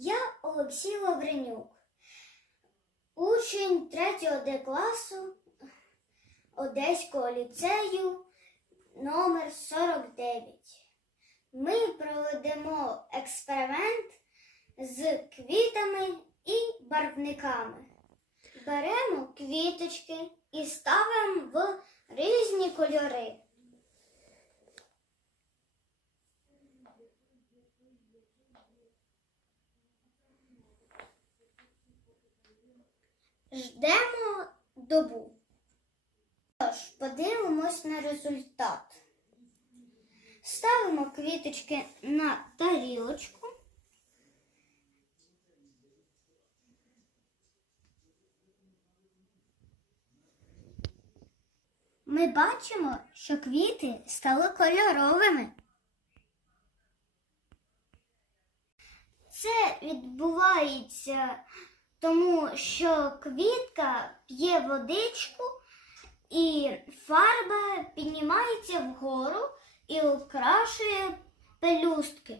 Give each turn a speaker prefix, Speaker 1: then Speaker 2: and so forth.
Speaker 1: Я Олексій Лавренюк, учень 3 Д класу Одеського ліцею номер 49. Ми проведемо експеримент з квітами і барвниками. Беремо квіточки і ставимо в різні кольори. Ждемо добу. Тож, подивимось на результат. Ставимо квіточки на тарілочку. Ми бачимо, що квіти стали кольоровими. Це відбувається тому, що квітка п'є водичку і фарба піднімається вгору і окрашує пелюстки.